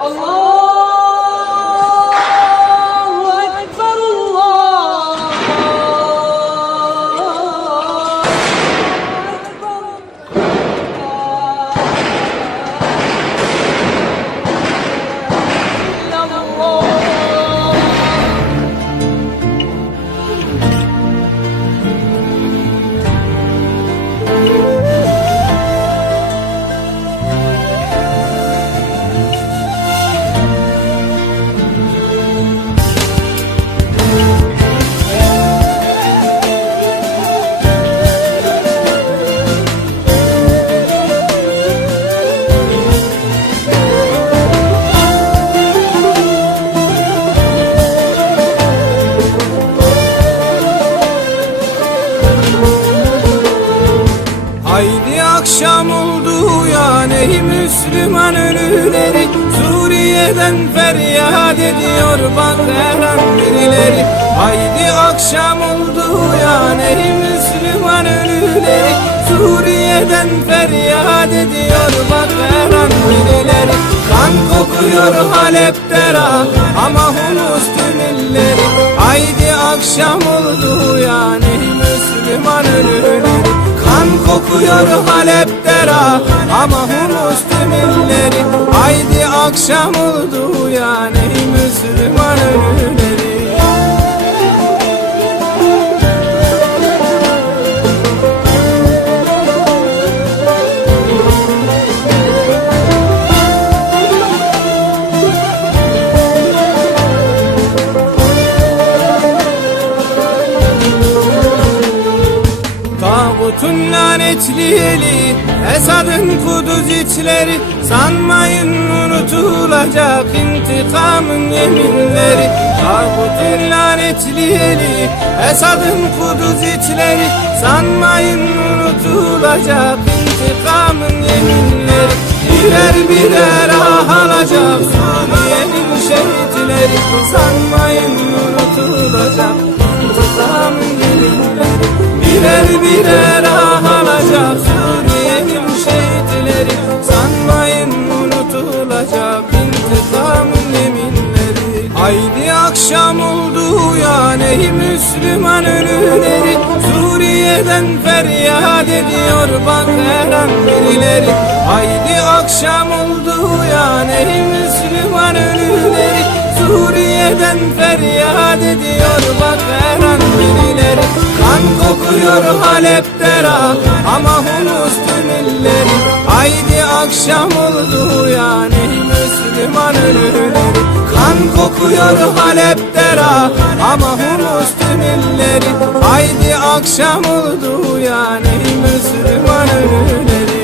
Allahu Ekber, Allahu Haydi akşam oldu uyan ey Müslüman ölüleri, Suriye'den feryat ediyor bak her an birileri. Haydi akşam oldu uyan ey Müslüman ölüleri, Suriye'den feryat ediyor bak her an birileri. Kan kokuyor Halep'te ama Humus tümülleri. Haydi akşam oldu uyan ey Müslüman ölüleri, kan kokuyor Halep'te ama Humus tümülleri. Haydi akşam oldu uyan ey Müslüman ölüleri. Tağutun lanetli eli, Esad'ın kuduz içleri, sanmayın unutulacak intikamın yeminleri. Tağutun lanetli eli, Esad'ın kuduz içleri, sanmayın unutulacak intikamın yeminleri. Birer birer alacak Suriye'nin şehitleri, sanmayın unutulacak intikamın yeminleri. Birer birer alacak Suriye'nin şehitleri, sanmayın unutulacak intikamın yeminleri. Haydi akşam oldu uyan ey Müslüman ölüleri, Suriye'den feryat ediyor bak her an birileri. Haydi akşam oldu uyan ey Müslüman ölüleri, Suriye'den feryat ediyor bak her an birileri. Kan kokuyor Halep'te ama Humus tümülleri. Haydi akşam oldu uyan ey Müslüman ölüleri, kan kokuyor Halep'te ama Humus tümülleri. Haydi akşam oldu uyan ey Müslüman ölüleri.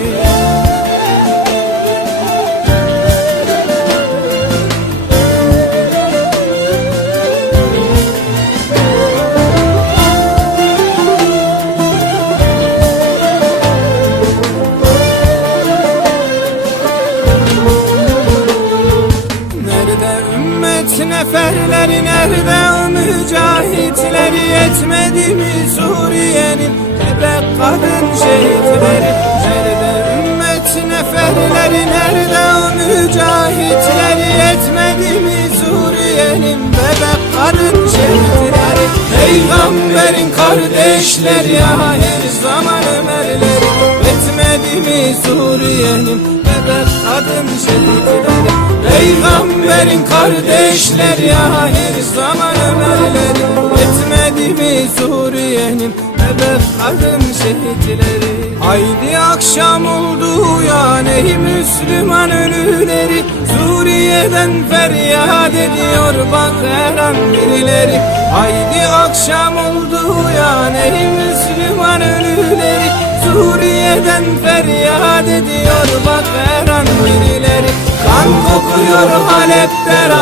Neferleri nerede o mücahitleri, yetmedi mi Suriye'nin bebek kadın şehitleri? Nerede ümmet neferleri, nerede o mücahitleri, yetmedi mi Suriye'nin bebek kadın şehitleri? Peygamberin kardeşleri ya her zaman Ömerleri, yetmedi mi Suriye'nin bebek kadın şehitleri? Peygamberin kardeşler ya her zaman Ömerleri, yetmedi mi Suriye'nin bebek kadın şehitleri? Haydi akşam oldu uyan ey Müslüman ölüleri, Suriye'den feryat ediyor bak her an birileri. Haydi akşam oldu uyan ey Müslüman ölüleri, Suriye'den feryat ediyor bak her an birileri. Kan kokuyor Halep'te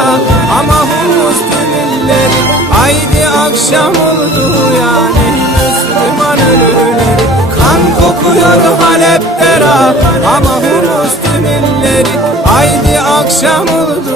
ama Humus tümülleri. Haydi akşam oldu uyan ey Müslüman ölüleri, kan kokuyor Halep'te ama Humus tümülleri. Haydi akşam oldu